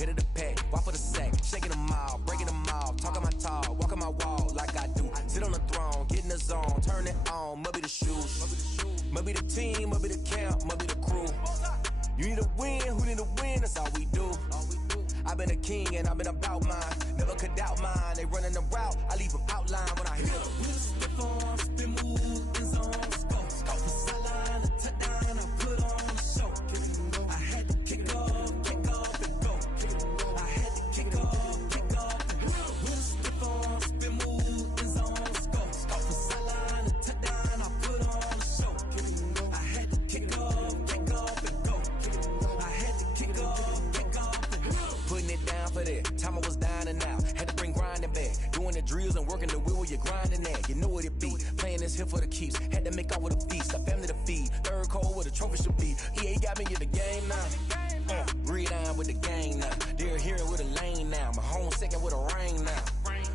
head of the pack, walk for the sack, shaking them all, breaking them all, talking my talk, walking my wall like I do. Sit on the throne, get in the zone, turn it on, must be the shoes, must be the team, must be the camp, must be the crew. You need a win, who need a win, that's all we do. I've been a king and I've been about mine, never could doubt mine. They running the route, I leave them outline when I hit them. We'll slip on, spin move, in zone, scope the sideline, a touchdown, I put on a show. I had to kick off and go. I had to kick off and go. We'll slip on, spin move, in zone, scope the sideline, a touchdown, I put on a show. I had to kick off and go. I had to kick off and go. Putting it down for that, time I was down and out. Had to bring grinding back, doing the drills and working the wheel where you're grinding at. You know what it be, playing this here for the keeps. Had to make off with a feast, a family to feed. Third cold where the trophy should be. EA got me in the game now. Breathe down with the gang now. They're here with a lane now. My home second with a ring now.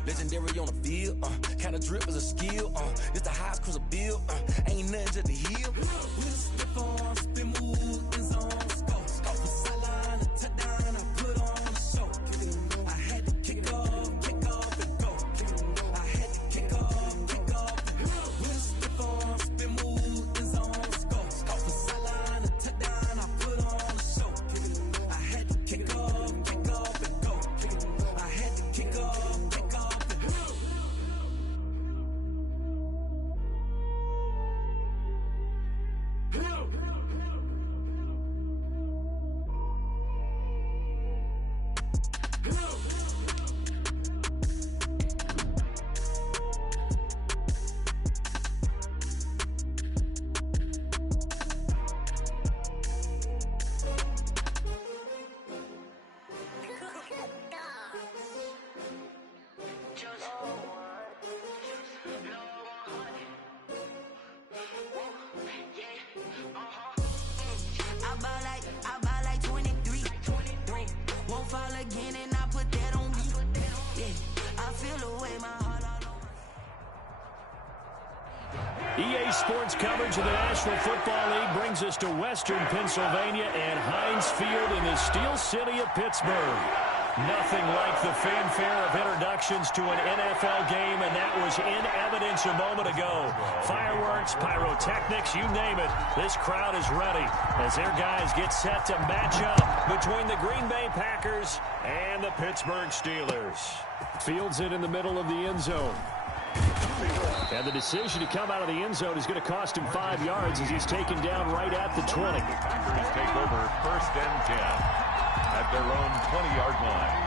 Legendary on the field, kinda drip as a skill. It's the highest cruiser bill, ain't nothing to the heel. We'll slip on, spin move, in zone, scope the sideline, a touchdown, I put on a show. I had to kick off and go. I had to kick off and go. We'll slip on, spin move, in zone, scope the sideline, a touchdown, I put on a show. I had to kick off and go. I had to kick off and go. I buy like 23. Won't fall again and I put that on me. Yeah, I feel the way my heart all over. EA Sports coverage of the National Football League brings us to Western Pennsylvania and Heinz Field in the Steel City of Pittsburgh. Nothing like the fanfare of introductions to an NFL game, and that was in evidence a moment ago. Fireworks, pyrotechnics, you name it. This crowd is ready as their guys get set to match up between the Green Bay Packers and the Pittsburgh Steelers. Fields it in the middle of the end zone. And the decision to come out of the end zone is going to cost him 5 yards as he's taken down right at the 20. Packers take over 1st and 10 at their own 20-yard line.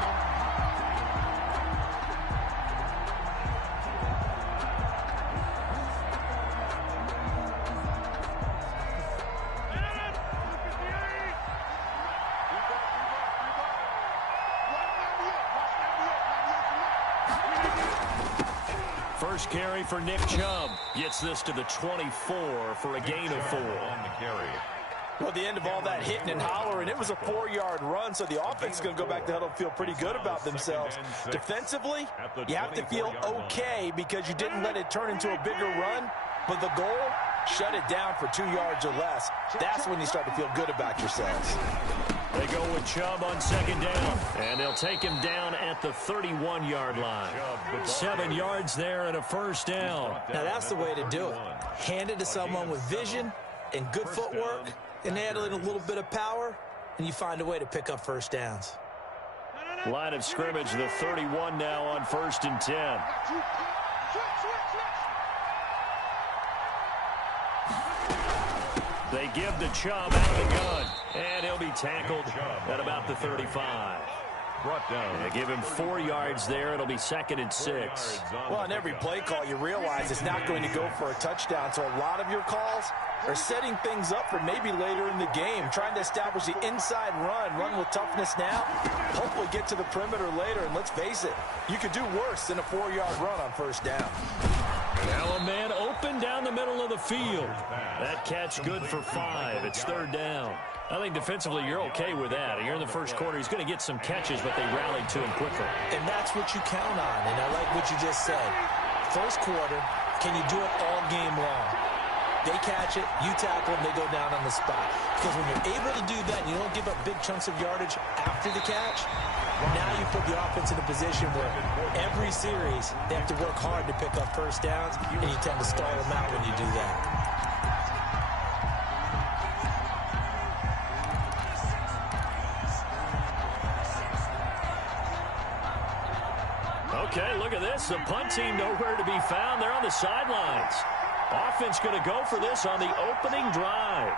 First carry for Nick Chubb. Gets this to the 24 for a gain of 4. On the carry. Well, the end of all that hitting and hollering, it was a 4-yard run, so the offense is going to go back to huddle and feel pretty good about themselves. Defensively, you have to feel okay because you didn't let it turn into a bigger run, but the goal, shut it down for 2 yards or less. That's when you start to feel good about yourselves. They go with Chubb on 2nd down, and they'll take him down at the 31-yard line. 7 yards there and a 1st down. Now, that's the way to do it. Hand it to someone with vision and good footwork, and add in a little bit of power, and you find a way to pick up 1st downs. Line of scrimmage, the 31 now on 1st and 10. They give the Chubb out of the gun, and he'll be tackled at about the 35. Brought down. They give him 4 yards there. It'll be 2nd and 6. Well, on every play call, you realize it's not going to go for a touchdown. So a lot of your calls are setting things up for maybe later in the game, trying to establish the inside run with toughness now, hopefully get to the perimeter later. And let's face it, you could do worse than a 4-yard run on 1st down. Now a man open down the middle of the field. That catch good for 5. It's 3rd down. I think defensively you're okay with that. Here in the first quarter, he's going to get some catches, but they rallied to him quickly. And that's what you count on, and I like what you just said. First quarter, can you do it all game long? They catch it, you tackle them, they go down on the spot. Because when you're able to do that and you don't give up big chunks of yardage after the catch, now you put the offense in a position where every series they have to work hard to pick up first downs, and you tend to stall them out when you do that. Okay, look at this. The punt team nowhere to be found. They're on the sidelines. Offense going to go for this on the opening drive.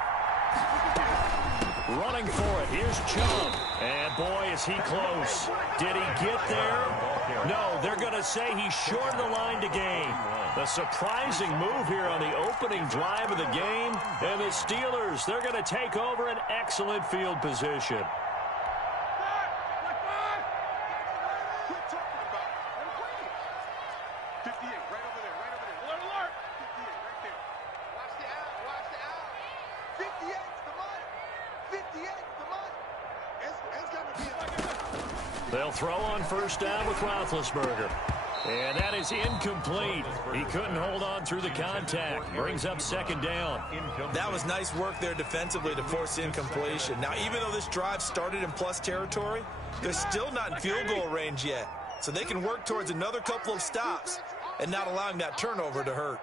Running for it. Here's Chubb. And boy, is he close. Did he get there? No, they're going to say he's short of the line to gain. A surprising move here on the opening drive of the game. And the Steelers, they're going to take over an excellent field position. They'll throw on first down with Roethlisberger. And that is incomplete. He couldn't hold on through the contact. Brings up second down. That was nice work there defensively to force incompletion. Now, even though this drive started in plus territory, they're still not in field goal range yet. So they can work towards another couple of stops and not allowing that turnover to hurt.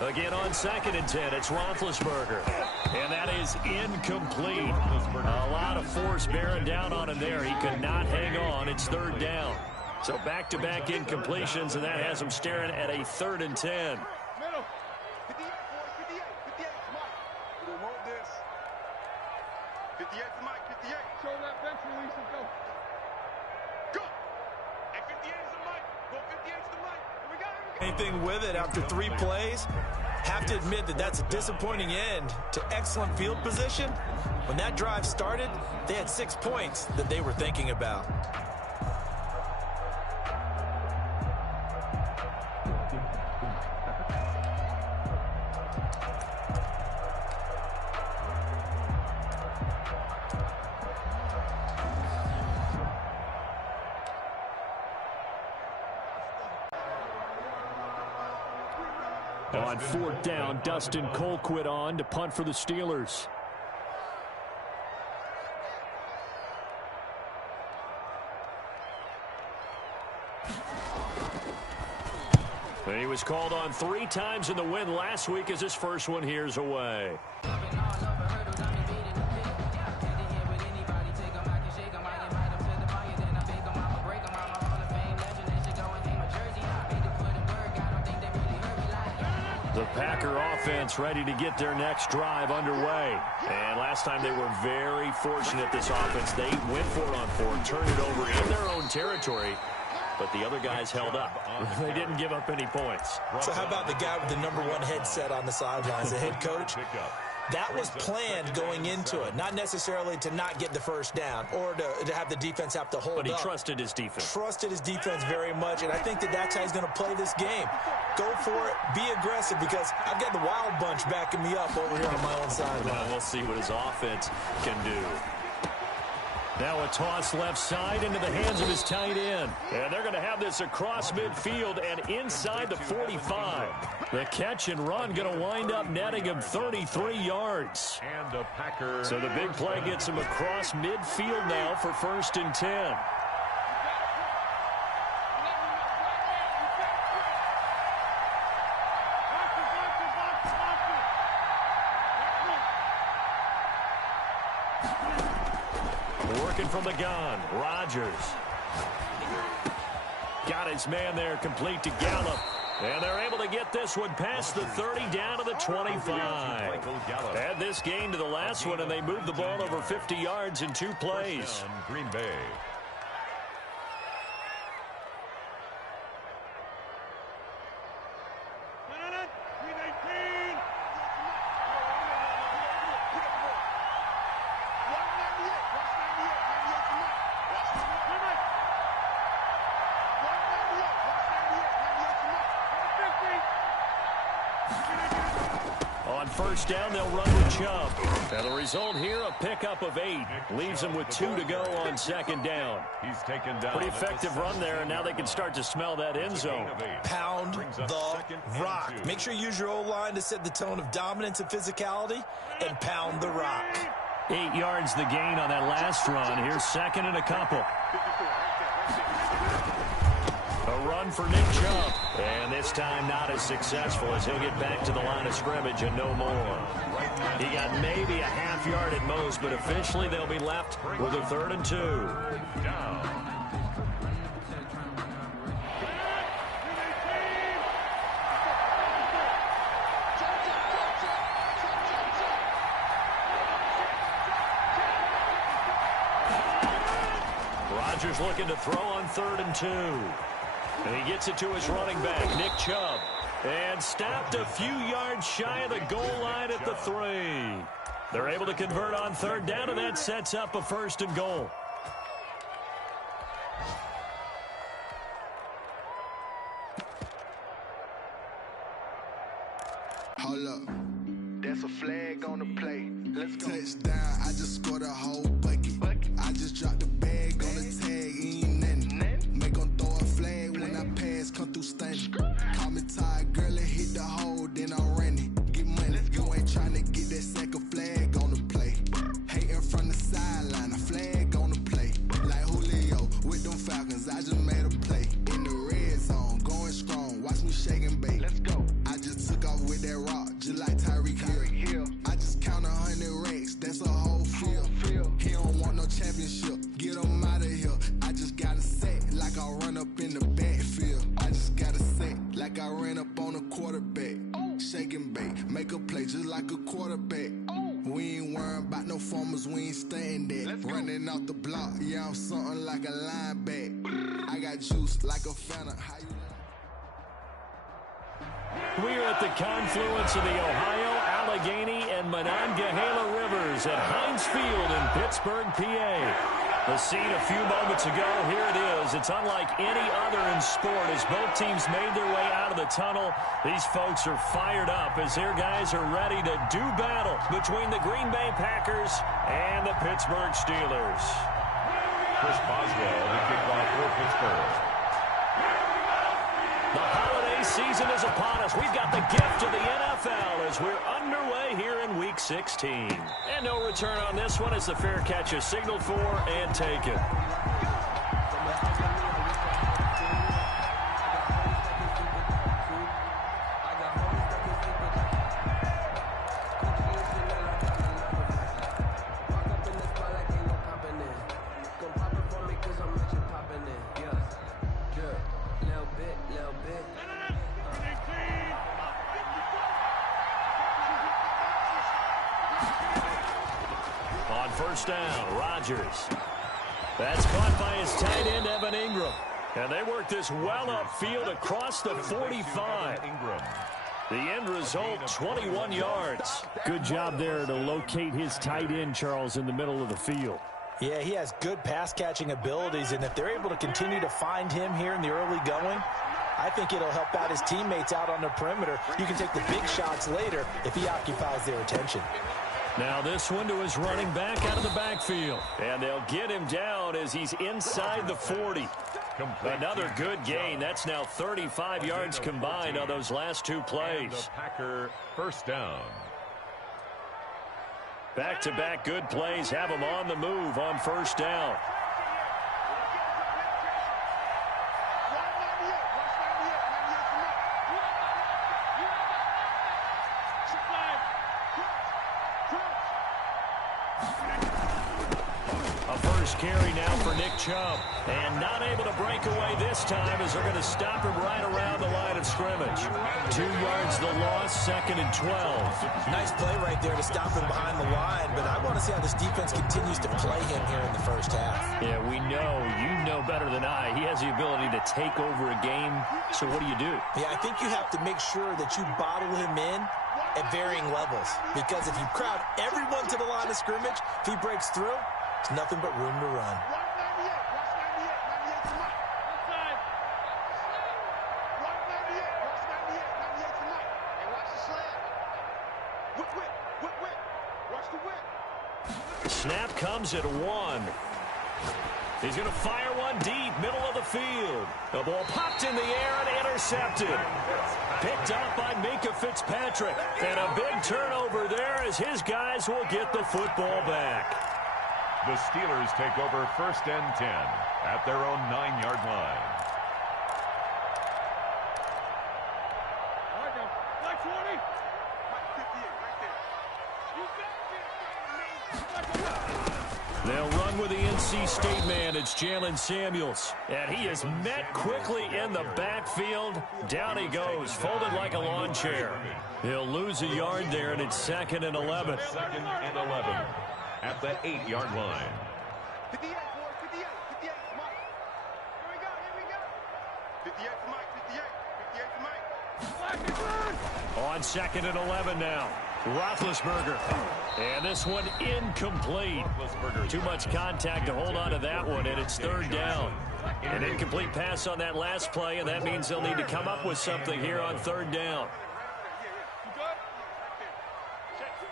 Again on 2nd and 10, it's Roethlisberger. And that is incomplete. A lot of force bearing down on him there. He could not hang on. It's 3rd down. So back-to-back incompletions, and that has him staring at a 3rd and 10. Anything with it after 3 plays? Have to admit that that's a disappointing end to excellent field position. When that drive started, they had 6 points that they were thinking about. On 4th down, Dustin Colquitt on to punt for the Steelers. He was called on 3 times in the win last week as his first one here's away. The Packer offense ready to get their next drive underway. And last time they were very fortunate, this offense. They went for it on 4th, turned it over in their own territory, but the other guys held up. They didn't give up any points. So how about the guy with the #1 headset on the sidelines, the head coach? That was planned going into it, not necessarily to not get the first down or to have the defense have to hold up. But he trusted his defense. Trusted his defense very much, and I think that that's how he's going to play this game. Go for it, be aggressive, because I've got the wild bunch backing me up over here on my own sideline. We'll see what his offense can do. Now a toss left side into the hands of his tight end. And they're going to have this across midfield and inside the 45. The catch and run going to wind up netting him 33 yards. So the big play gets him across midfield now for 1st and 10. Working from the gun, Rodgers. Got his man there, complete to Gallup. And they're able to get this one past the 30 down to the 25. Add this gain to the last one, and they moved the ball over 50 yards in 2 plays. Green Bay. first down, they'll run with Chubb. And the result here, a pickup of 8. Leaves them with 2 to go on second down. He's taken down. Pretty effective run there, and now they can start to smell that end zone. Pound the rock. Make sure you use your O-line to set the tone of dominance and physicality, and pound the rock. 8 yards the gain on that last run. Here's second and a couple. A run for Nick Chubb. And this time not as successful as he'll get back to the line of scrimmage and no more. He got maybe a half yard at most, but officially they'll be left with a 3rd and 2. Rodgers looking to throw on 3rd and 2. And he gets it to his running back, Nick Chubb. And stopped a few yards shy of the goal line at the 3. They're able to convert on 3rd down, and that sets up a 1st and goal. Hold up. That's a flag on the play. Let's go. Touchdown, I just scored a whole bucket. I just dropped the bag on the tag, ain't nothing. Make them throw a flag when I pass, come through stunning. Call me tired, girl, and hit the hole, then I'm running. Get money, you ain't trying to get that second flag on the play. Hating from the sideline, a flag on the play. Like Julio with them Falcons, I just made a play. In the red zone, going strong, watch me shake and bake. Let's go. I just took off with that rock, just like Tyreek Hill. I just count 100 racks, that's a whole field. He don't want no championship, get him out of here. I just got a set, like I run up in the backfield. I just got a set, like I ran up on a quarterback. Shake and bake, make a play just like a quarterback. We ain't worrying about no formers, we ain't staying there. Running off the block, yeah, I'm something like a linebacker. I got juice like a Fanta. How you We're at the confluence of the Ohio, Allegheny, and Monongahela Rivers at Heinz Field in Pittsburgh, PA. The scene a few moments ago, here it is. It's unlike any other in sport as both teams made their way out of the tunnel. These folks are fired up as their guys are ready to do battle between the Green Bay Packers and the Pittsburgh Steelers. Chris Boswell, the kickoff for Pittsburgh. The holiday season is upon us. We've got the gift of the NFL as we're underway here in Week 16. And no return on this one as the fair catch is signaled for and taken. On first down, Rodgers. That's caught by his tight end, Evan Ingram. And they work this well upfield across the 45. The end result, 21 yards. Good job there to locate his tight end, Charles, in the middle of the field. Yeah, he has good pass-catching abilities, and if they're able to continue to find him here in the early going, I think it'll help out his teammates out on the perimeter. You can take the big shots later if he occupies their attention. Now this one to his running back out of the backfield. And they'll get him down as he's inside the 40. Another good gain. That's now 35 yards combined on those last two plays. The Packer first down. Back-to-back good plays have him on the move on first down. Carry now for Nick Chubb. And not able to break away this time as they're going to stop him right around the line of scrimmage. 2 yards the loss, 2nd and 12. Nice play right there to stop him behind the line, but I want to see how this defense continues to play him here in the first half. Yeah, we know, you know better than I, he has the ability to take over a game, so what do you do? Yeah, I think you have to make sure that you bottle him in at varying levels, because if you crowd everyone to the line of scrimmage, if he breaks through, there's nothing but room to run. Quick. Snap comes at 1. He's going to fire one deep, middle of the field. The ball popped in the air and intercepted. Picked up by Minka Fitzpatrick. And a big turnover there as his guys will get the football back. The Steelers take over 1st and 10 at their own 9-yard line. They'll run with the NC State man. It's Jalen Samuels. And he is met quickly in the backfield. Down he goes, folded like a lawn chair. He'll lose a yard there, and it's 2nd and 11. 2nd and 11 at the 8-yard line. 58, boys, 58, 58, Mike. Here we go. 58 for Mike, 58 for Mike. On 2nd and 11 now. Roethlisberger. And this one incomplete. Too much contact to hold on to that one, and it's 3rd down. An incomplete pass on that last play, and that means they'll need to come up with something here on 3rd down.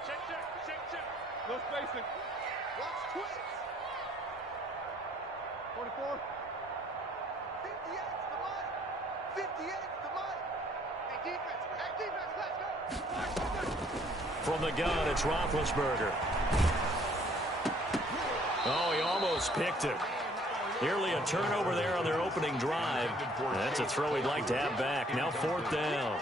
Check. No spacing. Watch twist. 44. 58's the money. 58's the money. Hey, defense, let's go. From the gun, it's Roethlisberger. Oh, he almost picked it. Nearly a turnover there on their opening drive. That's a throw he'd like to have back. Now 4th down.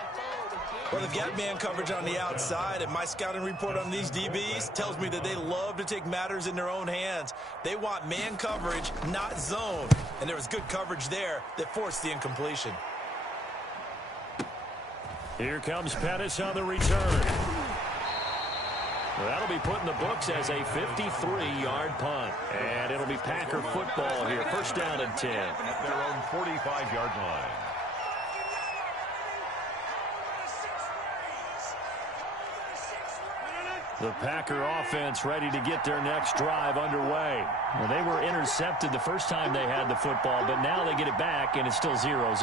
Well, they've got man coverage on the outside, and my scouting report on these DBs tells me that they love to take matters in their own hands. They want man coverage, not zone. And there was good coverage there that forced the incompletion. Here comes Pettis on the return. Well, that'll be put in the books as a 53-yard punt. And it'll be Packer football here. 1st down and 10. At their own 45-yard line. The Packer offense ready to get their next drive underway. Well, they were intercepted the first time they had the football, but now they get it back, and it's still 0-0.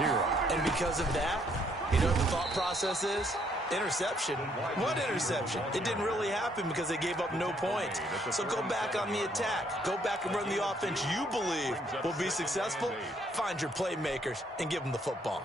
And because of that, you know what the thought process is? Interception. What interception? It didn't really happen because they gave up no points. So go back on the attack. Go back and run the offense you believe will be successful. Find your playmakers and give them the football.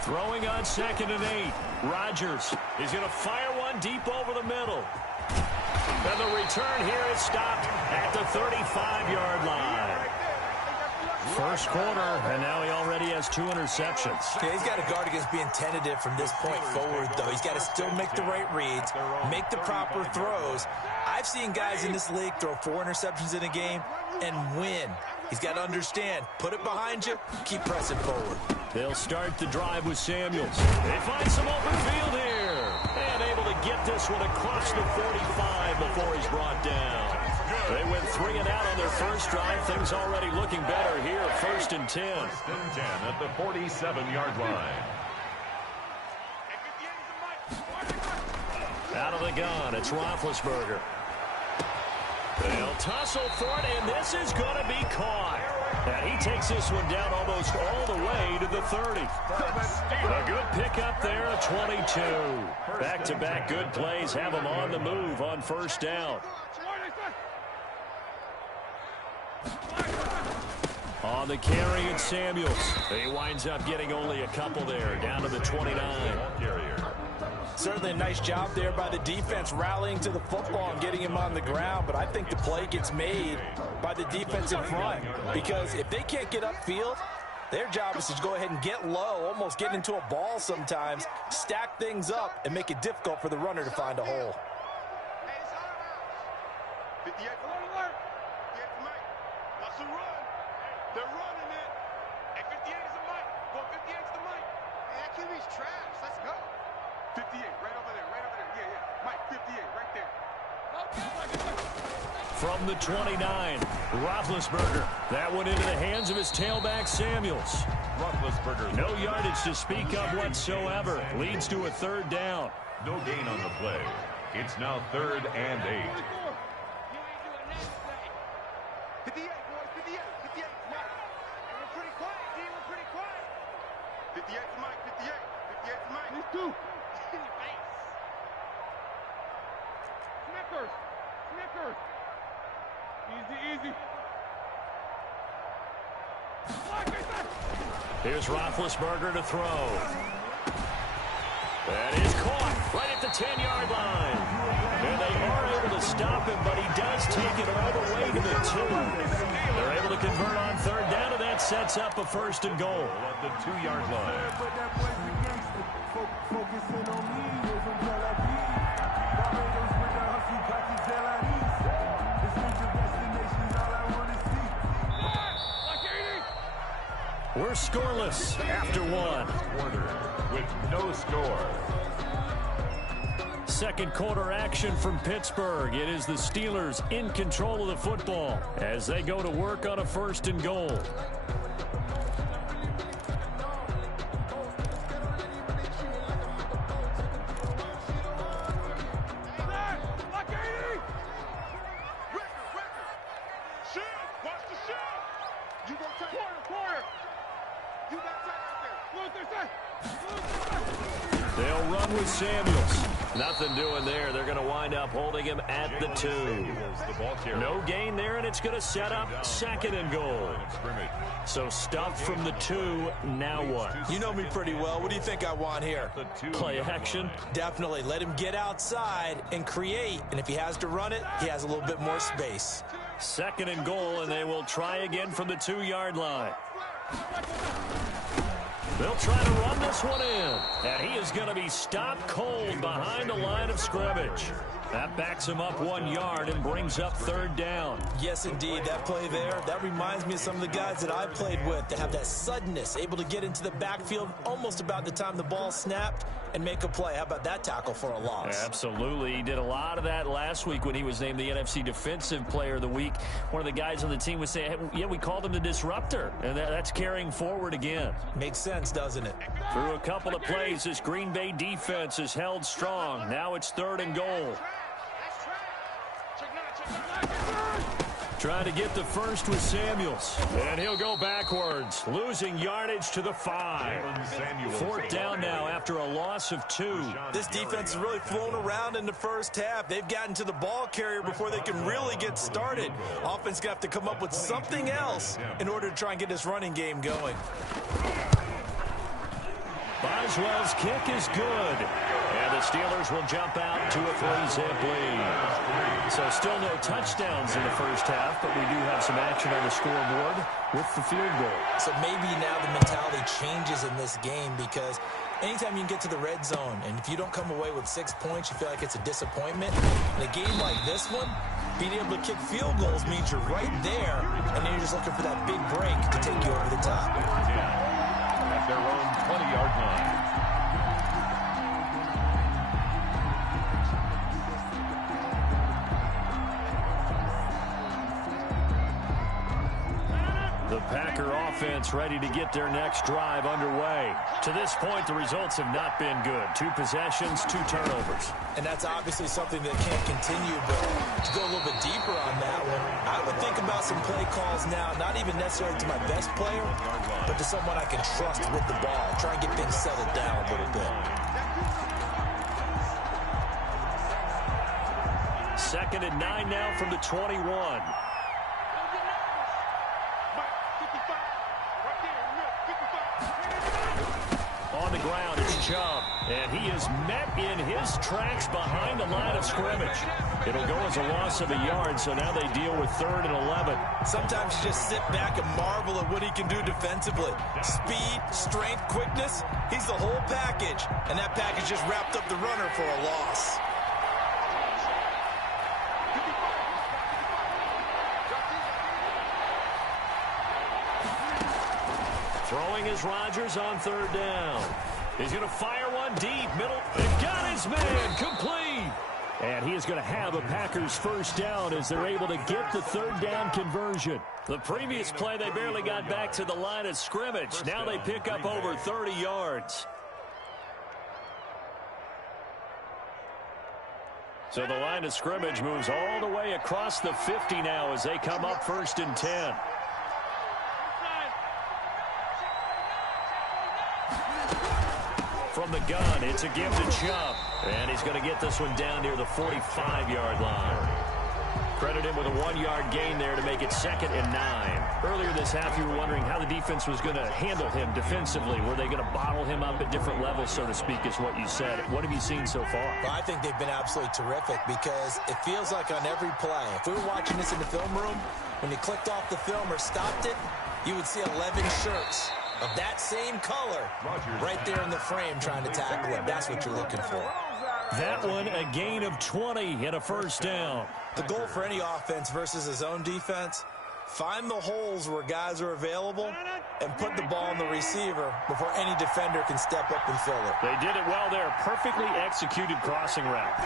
Throwing on 2nd and 8. Rodgers. He's going to fire one deep over the middle. And the return here is stopped at the 35-yard line. First quarter, and now he already has 2 interceptions. Yeah, he's got to guard against being tentative from this point forward, though. He's got to still make the right reads, make the proper throws. I've seen guys in this league throw 4 interceptions in a game and win. He's got to understand, put it behind you, keep pressing forward. They'll start the drive with Samuels. They find some open field here. And able to get this one across the 45 before he's brought down. They went 3 and out on their first drive. Things already looking better here. 1st and 10. 1st and 10 at the 47-yard line. Out of the gun, it's Roethlisberger. They'll tussle for it, and this is going to be caught. And he takes this one down almost all the way to the 30. A good pickup there, a 22. Back-to-back good plays have him on the move on 1st down. On the carry, it's Samuels. He winds up getting only a couple there, down to the 29. Certainly a nice job there by the defense rallying to the football and getting him on the ground, but I think the play gets made by the defense in front because if they can't get upfield, their job is to go ahead and get low, almost get into a ball sometimes, stack things up, and make it difficult for the runner to find a hole. 58 alert. 58 to Mike. That's a run. They're running it. Hey, 58 is a Mike. Boy, 58 is the Mike. Hey, that QB's trash. Let's go. 58, right over there, right over there. Yeah. Mike, 58, right there. From the 29, Roethlisberger. That one into the hands of his tailback, Samuels. Roethlisberger. No yardage to speak of whatsoever. Leads to a 3rd down. No gain on the play. It's now 3rd and 8. 58, boys, 58, 58, Mike. We're pretty quiet. 58 to Mike, 58. 58 to Mike. These two. Snickers. Snickers. Easy, easy. Here's Roethlisberger to throw. That is caught right at the 10-yard line. And they are able to stop him, but he does take it all the way to the 2. They're able to convert on third down, and that sets up a first and goal. At the 2-yard line. We're scoreless after one. Quarter with no score. Second quarter action from Pittsburgh. It is the Steelers in control of the football as they go to work on a first and goal. They'll run with Samuels. Nothing doing there. They're going to wind up holding him at the 2. No gain there, and it's going to set up second and goal. So stuffed from the 2. Now what? You know me pretty well. What do you think I want here? Play action? Definitely. Let him get outside and create. And if he has to run it, he has a little bit more space. Second and goal, and they will try again from the 2-yard line. They'll try to run this one in. And he is going to be stopped cold behind the line of scrimmage. That backs him up 1 yard and brings up third down. Yes, indeed. That play there, that reminds me of some of the guys that I played with that have that suddenness, able to get into the backfield almost about the time the ball snapped and make a play. How about that tackle for a loss? Absolutely. He did a lot of that last week when he was named the NFC Defensive Player of the Week. One of the guys on the team was saying, hey, yeah, we called him the disruptor. And that's carrying forward again. Makes sense, doesn't it? Through a couple of plays, this Green Bay defense is held strong. Now it's third and goal. Trying to get the first with Samuels. And he'll go backwards, losing yardage to the 5. Fourth down now after a loss of 2. This defense has really flown around in the first half. They've gotten to the ball carrier before they can really get started. Offense going to have to come up with something else in order to try and get this running game going. Boswell's kick is good. And the Steelers will jump out to a 3-zip lead. So still no touchdowns in the first half, but we do have some action on the scoreboard with the field goal. So maybe now the mentality changes in this game because anytime you can get to the red zone, and if you don't come away with 6 points, you feel like it's a disappointment. In a game like this one, being able to kick field goals means you're right there, and then you're just looking for that big break to take you over the top. At their own 20-yard line. The Packer offense ready to get their next drive underway. To this point, the results have not been good. 2 possessions, 2 turnovers. And that's obviously something that can't continue, but to go a little bit deeper on that one, I would think about some play calls now, not even necessarily to my best player, but to someone I can trust with the ball. Try and get things settled down a little bit. Second and 9 now from the 21. On the ground, it's Chubb, and he is met in his tracks behind the line of scrimmage. It'll go as a loss of a yard, so now they deal with 3rd and 11. Sometimes you just sit back and marvel at what he can do defensively. Speed, strength, quickness, he's the whole package, and that package just wrapped up the runner for a loss. Throwing is Rodgers on 3rd down. He's going to fire one deep, middle. They got his man, complete. And he is going to have a Packers first down as they're able to get the 3rd down conversion. The previous play, they barely got back to the line of scrimmage. Now they pick up over 30 yards. So the line of scrimmage moves all the way across the 50 now as they come up 1st and 10. from the gun. It's a give to Chubb. And he's going to get this one down near the 45-yard line. Credit him with a 1-yard gain there to make it 2nd and 9. Earlier this half, you were wondering how the defense was going to handle him defensively. Were they going to bottle him up at different levels, so to speak, is what you said. What have you seen so far? Well, I think they've been absolutely terrific because it feels like on every play, if we were watching this in the film room, when you clicked off the film or stopped it, you would see 11 shirts of that same color right there in the frame trying to tackle him. That's what you're looking for. That one, a gain of 20 and a first down. The goal for any offense versus his own defense, find the holes where guys are available and put the ball on the receiver before any defender can step up and fill it. They did it well there. Perfectly executed crossing route.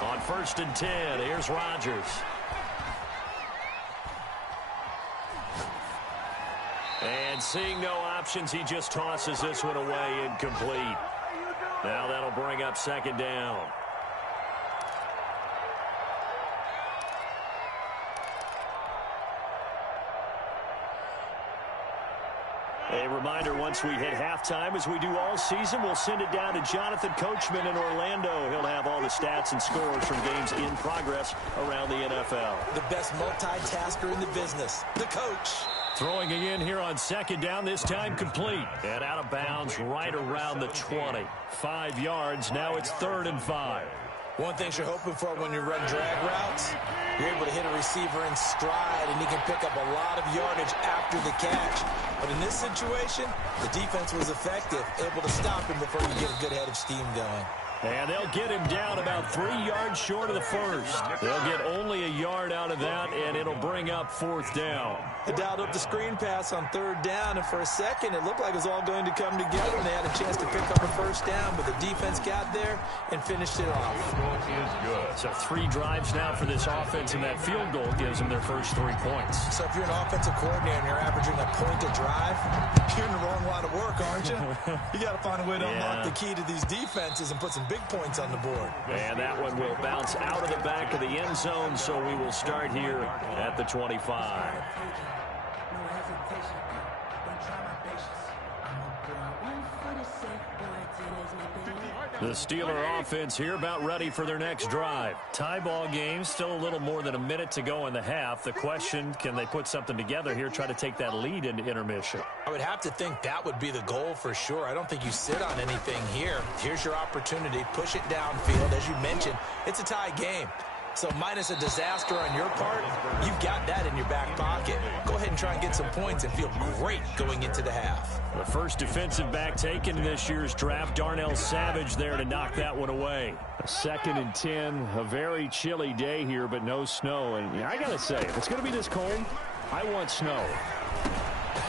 On 1st and 10, here's Rodgers. And seeing no options, he just tosses this one away incomplete. Now that'll bring up 2nd down. A reminder, once we hit halftime, as we do all season, we'll send it down to Jonathan Coachman in Orlando. He'll have all the stats and scores from games in progress around the NFL. The best multitasker in the business, the coach. Throwing again here on 2nd down, this time complete. And out of bounds right around the 20. 5 yards, now it's 3rd and 5. One thing you're hoping for when you run drag routes, you're able to hit a receiver in stride, and he can pick up a lot of yardage after the catch. But in this situation, the defense was effective, able to stop him before you get a good head of steam going. And they'll get him down about 3 yards short of the first. They'll get only a yard out of that, and it'll bring up 4th down. They dialed up the screen pass on 3rd down, and for a second, it looked like it was all going to come together, and they had a chance to pick up a 1st down, but the defense got there and finished it off. So 3 drives now for this offense, and that field goal gives them their first 3 points. So if you're an offensive coordinator and you're averaging a point a drive, you're in the wrong line of work, aren't you? You got to find a way to unlock the key to these defenses and put some big points on the board. And that one will bounce out of the back of the end zone, so we will start here at the 25. The Steeler offense here about ready for their next drive. Tie ball game, still a little more than a minute to go in the half. The question, can they put something together here, try to take that lead into intermission? I would have to think that would be the goal for sure. I don't think you sit on anything here. Here's your opportunity. Push it downfield. As you mentioned, it's a tie game. So minus a disaster on your part, you've got that in your back pocket. Go ahead and try and get some points and feel great going into the half. The first defensive back taken in this year's draft, Darnell Savage there to knock that one away. 2nd and 10, a very chilly day here, but no snow. And I got to say, if it's going to be this cold, I want snow.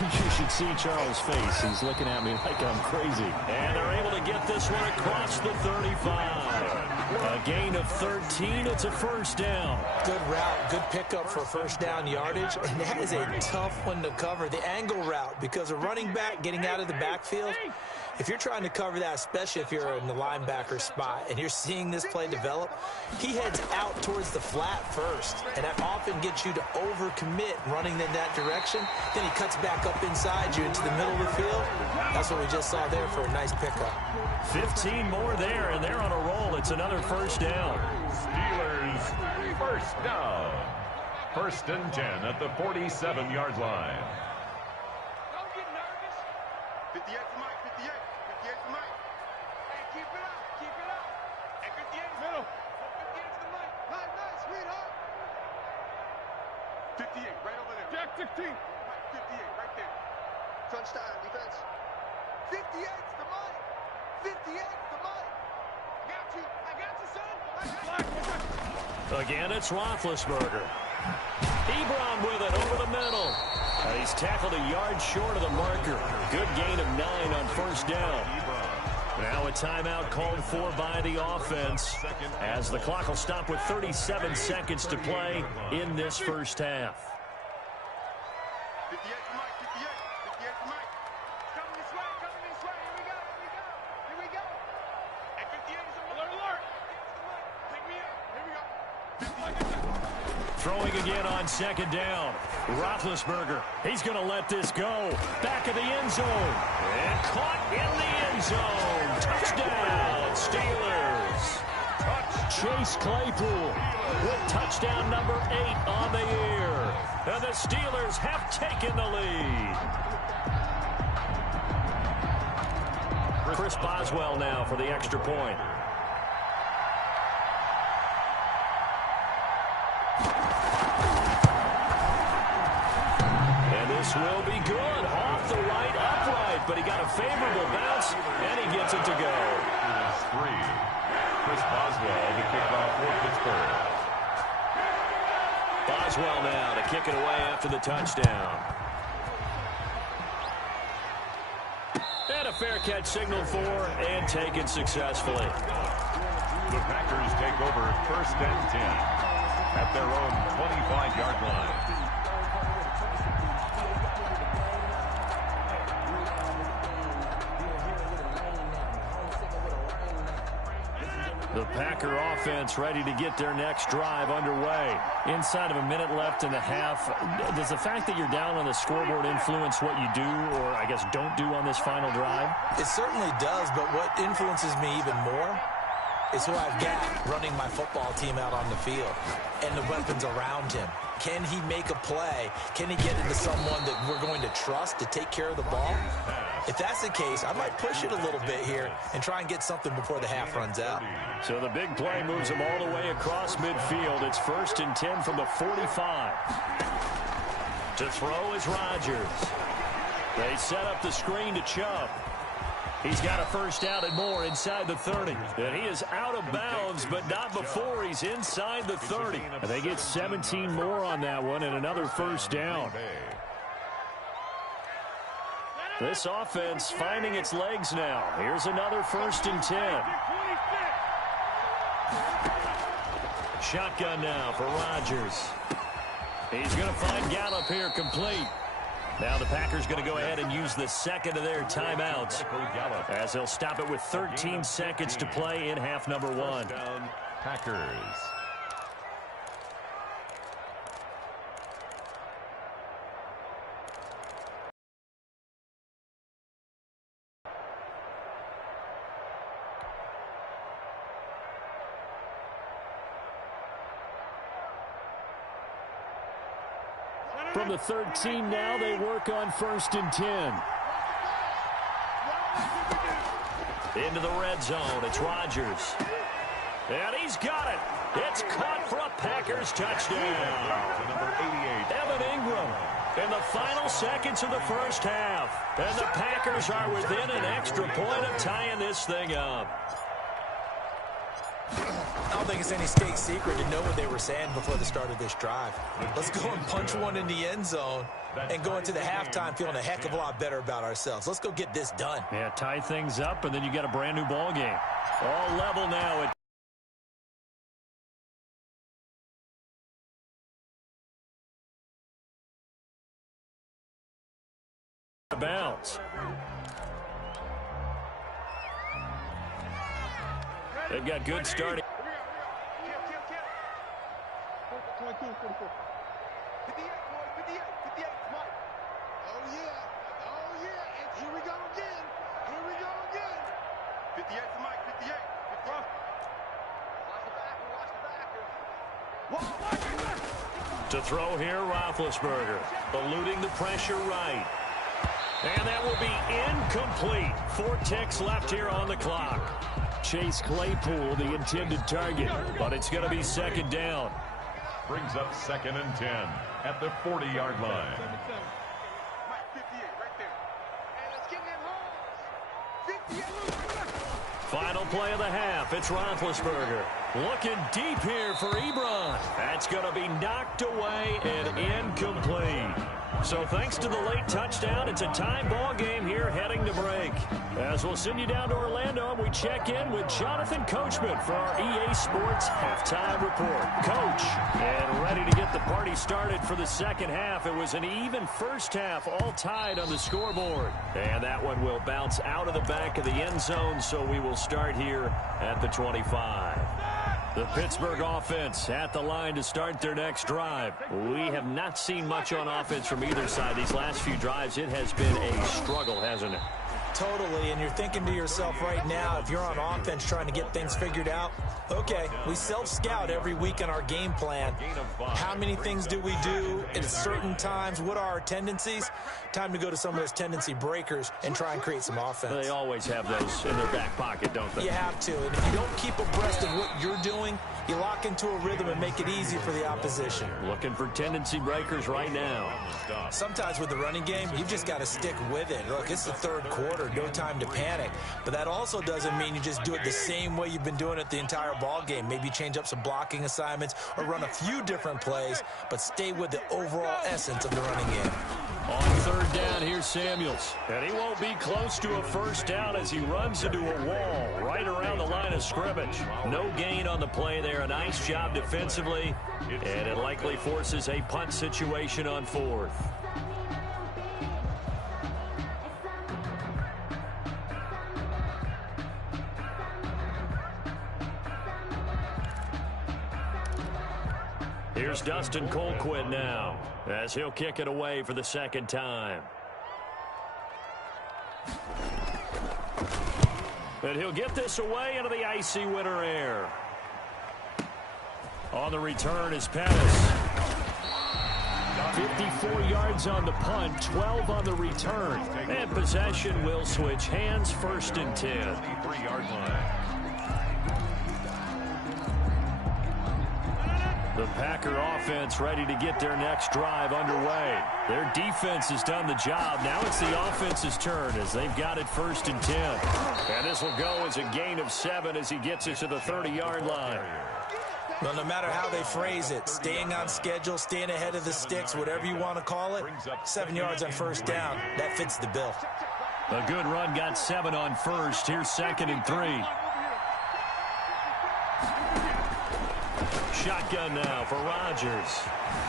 You should see Charles' face. He's looking at me like I'm crazy. And they're able to get this one across the 35. A gain of 13. It's a 1st down. Good route. Good pickup for 1st down yardage. And that is a tough one to cover. The angle route, because a running back getting out of the backfield, if you're trying to cover that, especially if you're in the linebacker spot and you're seeing this play develop, he heads out towards the flat first. And that often gets you to overcommit running in that direction. Then he cuts back up inside you into the middle of the field. That's what we just saw there for a nice pickup. 15 more there, and they're on a roll. It's another 1st down. Steelers 1st down. 1st and 10 at the 47-yard line. Don't get nervous. 58 to Mike, 58. 58 to Mike. Hey, keep it up, keep it up. Hey, 58 is middle. 58 to Mike. Nice, sweetheart. 58, right over there. Jack 16. Mike, 58, right there. Crunch time, defense. 58 to Mike. 58 to Mike. I got you, son. Again, it's Roethlisberger. Ebron with it over the middle. And he's tackled a yard short of the marker. Good gain of 9 on 1st down. Now a timeout called for by the offense as the clock will stop with 37 seconds to play in this first half. 58 to Mike, 58. 58 to Mike. Coming this way, coming this way. Here we go. Hey, 58 is alert. Take me up. Here we go. Throwing again on second down. Roethlisberger, he's going to let this go. Back of the end zone. And caught in the end zone. Touchdown, Steelers. Chase Claypool with touchdown number 8 on the year. And the Steelers have taken the lead. Chris Boswell now for the extra point. Will be good off the right upright, but he got a favorable bounce, and he gets it to go. It is 3. Chris Boswell to kick off for Pittsburgh. Boswell now to kick it away after the touchdown. And a fair catch signaled for and taken successfully. The Packers take over 1st and 10 at their own 25-yard line. The Packer offense ready to get their next drive underway. Inside of a minute left in the half, does the fact that you're down on the scoreboard influence what you do, or I guess don't do on this final drive? It certainly does, but what influences me even more is who I've got running my football team out on the field and the weapons around him. Can he make a play? Can he get into someone that we're going to trust to take care of the ball? If that's the case, I might push it a little bit here and try and get something before the half runs out. So the big play moves them all the way across midfield. It's 1st and 10 from the 45. To throw is Rodgers. They set up the screen to Chubb. He's got a first down and more inside the 30. And he is out of bounds, but not before he's inside the 30. And they get 17 more on that one and another first down. This offense finding its legs now. Here's another 1st and 10. Shotgun now for Rodgers. He's going to find Gallup here complete. Now the Packers going to go ahead and use the second of their timeouts as they'll stop it with 13 seconds to play in half number 1. Packers. From the 13 now, they work on 1st and 10. Into the red zone, it's Rodgers. And he's got it. It's caught for a Packers touchdown. Number 88. Evan Ingram in the final seconds of the first half. And the Packers are within an extra point of tying this thing up. I don't think it's any state secret to know what they were saying before the start of this drive. Let's go and punch one in the end zone and go into the halftime feeling a heck of a lot better about ourselves. Let's go get this done. Yeah, tie things up, and then you get a brand new ball game. All level now at bounds. They've got good starting. 22, 44. 58, boys, 58, 58, Mike. Oh, yeah. Oh, yeah. And here we go again. Here we go again. 58 to Mike, 58. Watch the backer. To throw here, Roethlisberger. Eluding the pressure right. And that will be incomplete. 4 ticks left here on the clock. Chase Claypool, the intended target. But it's going to be second down. Brings up 2nd and 10 at the 40-yard line. Mike, 58, right there. And let's get that home. 58. Final play of the half. It's Roethlisberger. Looking deep here for Ebron. That's going to be knocked away and incomplete. So thanks to the late touchdown, it's a tie ball game here heading to break. As we'll send you down to Orlando, we check in with Jonathan Coachman for our EA Sports Halftime Report. Coach, and ready to get the party started for the second half. It was an even first half, all tied on the scoreboard. And that one will bounce out of the back of the end zone, so we will start here at the 25. The Pittsburgh offense at the line to start their next drive. We have not seen much on offense from either side these last few drives. It has been a struggle, hasn't it? Totally, and you're thinking to yourself right now, if you're on offense trying to get things figured out, okay, we self-scout every week in our game plan. How many things do we do at certain times? What are our tendencies? Time to go to some of those tendency breakers and try and create some offense. They always have those in their back pocket, don't they? You have to, and if you don't keep abreast of what you're doing, you lock into a rhythm and make it easy for the opposition. Looking for tendency breakers right now. Sometimes with the running game, you just got to stick with it. Look, it's the third quarter, no time to panic. But that also doesn't mean you just do it the same way you've been doing it the entire ball game. Maybe change up some blocking assignments or run a few different plays, but stay with the overall essence of the running game. On third down, here's Samuels. And he won't be close to a first down as he runs into a wall right around the line of scrimmage. No gain on the play there. A nice job defensively. And it likely forces a punt situation on fourth. Here's Dustin Colquitt now as he'll kick it away for the second time. And he'll get this away into the icy winter air. On the return is Pettis. 54 yards on the punt, 12 on the return. And possession will switch hands, first and 10. 53-yard line. The Packer offense ready to get their next drive underway. Their defense has done the job. Now it's the offense's turn as they've got it first and 10. And this will go as a gain of 7 as he gets it to the 30-yard line. Well, no matter how they phrase it, staying on schedule, staying ahead of the sticks, whatever you want to call it, 7 yards on first down, that fits the bill. A good run got 7 on first. Here's second and 3. Shotgun now for Rodgers.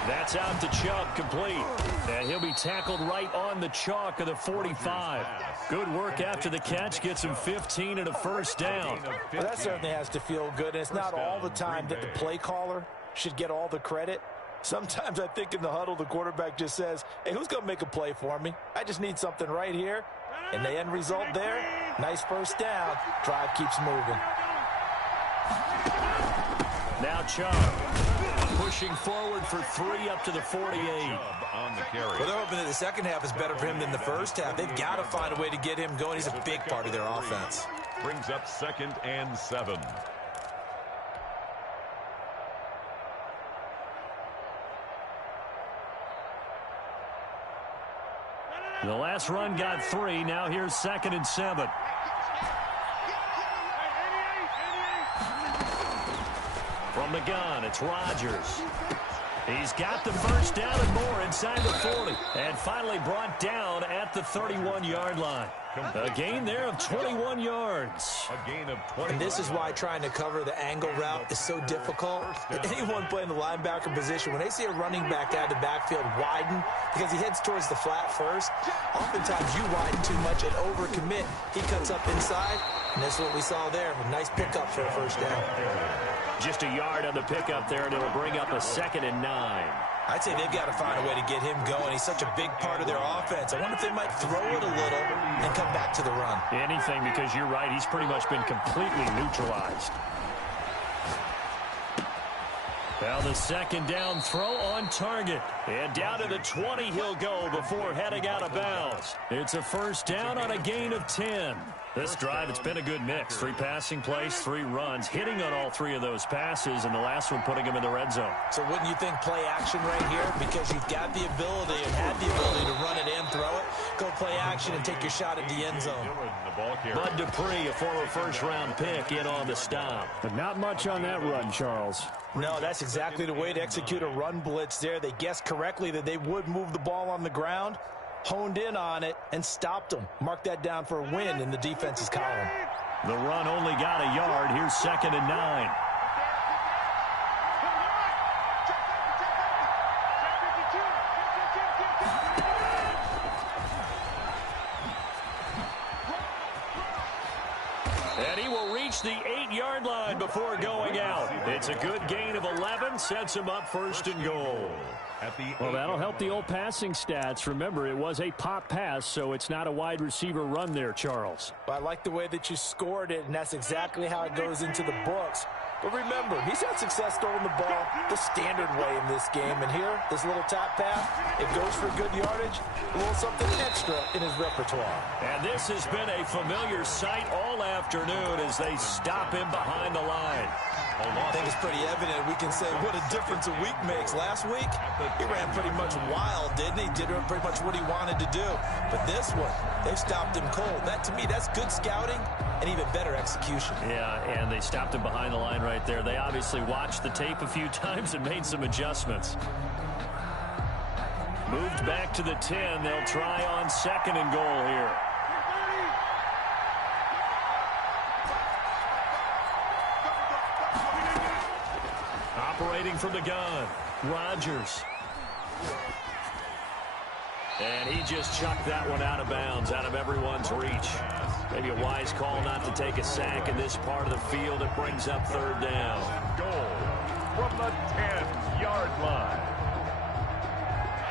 That's out to Chubb, complete. And he'll be tackled right on the chalk of the 45. Good work after the catch. Gets him 15 and a first down. Well, that certainly has to feel good. And it's not all the time that the play caller should get all the credit. Sometimes I think in the huddle, the quarterback just says, hey, who's going to make a play for me? I just need something right here. And the end result there, nice first down. Drive keeps moving. Now Chubb pushing forward for 3 up to the 48. On the carry. Well, they're hoping that the second half is better for him than the first half. They've got to find a way to get him going. He's a big part of their offense. Brings up 2nd and 7. The last run got 3. Now here's 2nd and 7. From the gun, it's Rodgers. He's got the first down and more inside the 40. And finally brought down at the 31-yard line. A gain there of 21 yards. A gain of 20. And this is why trying to cover the angle route is so difficult. Anyone playing the linebacker position, when they see a running back out of the backfield widen because he heads towards the flat first, oftentimes you widen too much and overcommit. He cuts up inside, and that's what we saw there. A nice pickup for a first down. Just a yard on the pickup there, and it'll bring up a 2nd and 9. I'd say they've got to find a way to get him going. He's such a big part of their offense. I wonder if they might throw it a little and come back to the run. Anything, because you're right, he's pretty much been completely neutralized. Now the second down throw on target. And down to the 20 he'll go before heading out of bounds. It's a first down on a gain of 10. This drive, it's been a good mix. 3 passing plays, 3 runs, hitting on all 3 of those passes, and the last one putting him in the red zone. So wouldn't you think play action right here? Because you've got the ability and had the ability to run it in, throw it, go play action, and take your shot at the end zone. Bud Dupree, a former first-round pick, in on the stop. But not much on that run, Charles. No, that's exactly the way to execute a run blitz there. They guessed correctly that they would move the ball on the ground, honed in on it, and stopped them. Mark that down for a win in the defense's column. The run only got a yard. Here's 2nd and 9. And he will reach the 8-yard line And before going out, it's a good gain of 11, sets him up first and goal. Well, that'll help the old passing stats. Remember, it was a pop pass, so it's not a wide receiver run there, Charles. Well, I like the way that you scored it, and that's exactly how it goes into the books. But remember, he's had success throwing the ball the standard way in this game. And here, this little top pass, it goes for good yardage, a little something extra in his repertoire. And this has been a familiar sight all afternoon as they stop him behind the line. I think it's pretty evident. We can say what a difference a week makes. Last week, he ran pretty much wild, didn't he? Did pretty much what he wanted to do. But this one, they've stopped him cold. That, to me, that's good scouting and even better execution. Yeah, and they stopped him behind the line right there. They obviously watched the tape a few times and made some adjustments. Moved back to the 10. They'll try on second and goal here. Operating from the gun, Rodgers. And he just chucked that one out of bounds, out of everyone's reach. Maybe a wise call not to take a sack in this part of the field. It brings up third down. Goal from the 10-yard line.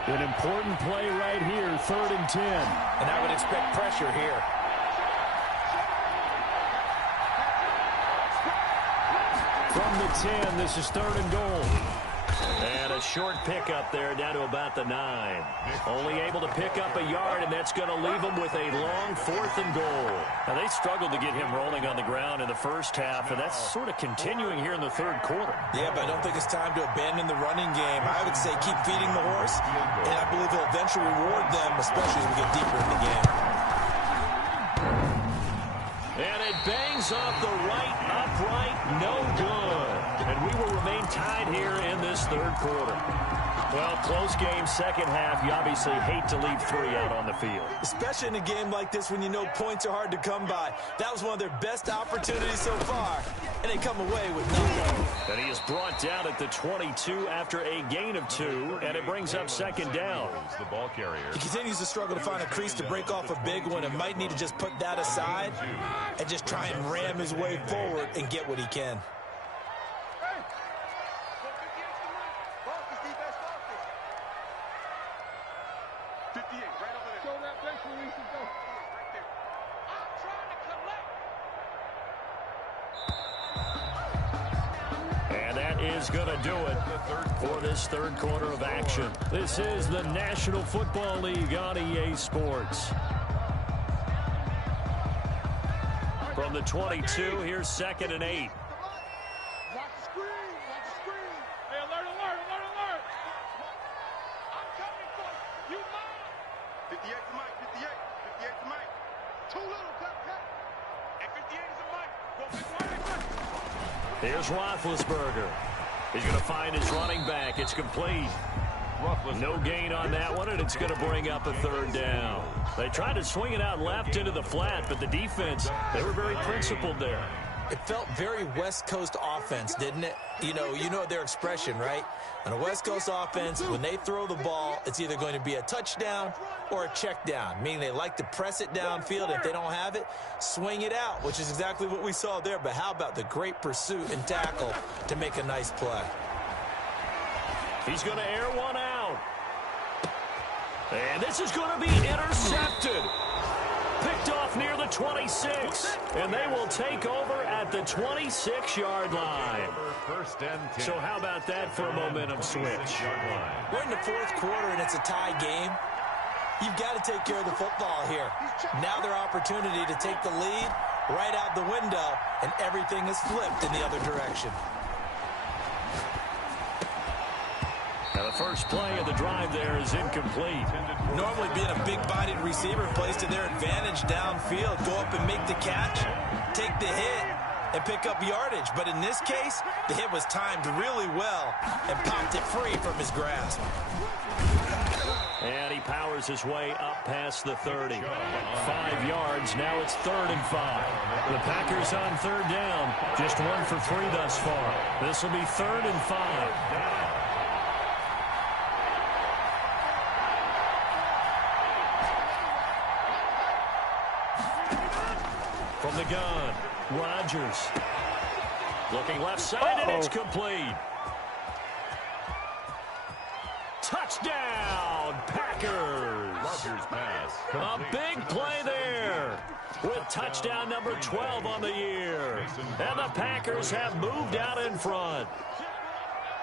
An important play right here, 3rd and 10. And I would expect pressure here. From the 10, this is 3rd and goal. And a short pickup there down to about the 9. Only able to pick up a yard, and that's going to leave them with a long 4th and goal. Now, they struggled to get him rolling on the ground in the first half, and that's sort of continuing here in the third quarter. Yeah, but I don't think it's time to abandon the running game. I would say keep feeding the horse, and I believe he'll eventually reward them, especially as we get deeper in the game. And it bangs off the right upright, no good. And we will remain tied here in this third quarter. Well, close game, second half. You obviously hate to leave 3 out on the field. Especially in a game like this when you know points are hard to come by. That was one of their best opportunities so far, and they come away with nothing. And he is brought down at the 22 after a gain of 2, and it brings up second down. The ball carrier. He continues to struggle to find a crease to break off a big one and might need to just put that aside and just try and ram his way forward and get what he can. Is going to do it for this third quarter of action. This is the National Football League on EA Sports. From the 22, here's 2nd and 8. Watch the screen, watch the screen. Hey, alert, alert, alert, alert. I'm coming for you. You mine. 58 to Mike, 58. 58 to Mike. Too little, cut. And 58 is a Mike. Go 58. Here's Roethlisberger. He's going to find his running back. It's complete. No gain on that one, and it's going to bring up a third down. They tried to swing it out left into the flat, but the defense, they were very principled there. It felt very West Coast offense, didn't it? You know their expression, right? On a West Coast offense, when they throw the ball, it's either going to be a touchdown or a check down, meaning they like to press it downfield. If they don't have it, swing it out, which is exactly what we saw there. But how about the great pursuit and tackle to make a nice play? He's going to air one out. And this is going to be intercepted. Picked off near the 26. And they will take over at the 26-yard line. So how about that for a momentum switch? We're in the fourth quarter, and it's a tie game. You've got to take care of the football here. Now their opportunity to take the lead right out the window, and everything is flipped in the other direction. Now the first play of the drive there is incomplete. Normally being a big-bodied receiver plays to their advantage downfield. Go up and make the catch, take the hit, and pick up yardage. But in this case, the hit was timed really well and popped it free from his grasp. And he powers his way up past the 30. 5 yards. Now it's 3rd and 5. The Packers on third down. Just 1 for 3 thus far. This will be 3rd and 5. From the gun, Rodgers. Looking left side, and it's complete. Touchdown, Packers. Rodgers pass. A big play there with touchdown number 12 on the year. And the Packers have moved out in front.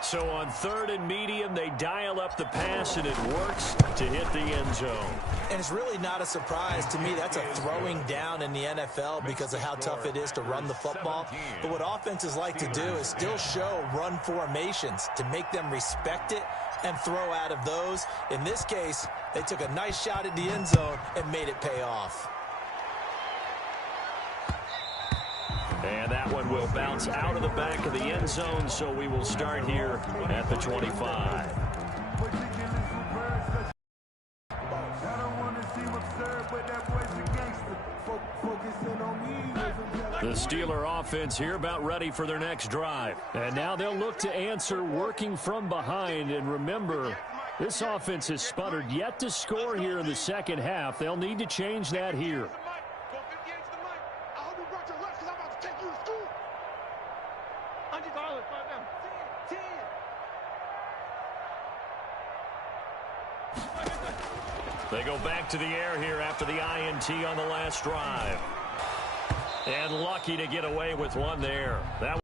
So on 3rd and medium, they dial up the pass, and it works to hit the end zone. And it's really not a surprise to me. That's a throwing down in the NFL because of how tough it is to run the football. But what offenses like to do is still show run formations to make them respect it and throw out of those. In this case, they took a nice shot at the end zone and made it pay off. And that one will bounce out of the back of the end zone, so we will start here at the 25. The Steeler offense here about ready for their next drive. And now they'll look to answer working from behind. And remember, this offense has sputtered yet to score here in the second half. They'll need to change that here. They go back to the air here after the INT on the last drive. And lucky to get away with one there. That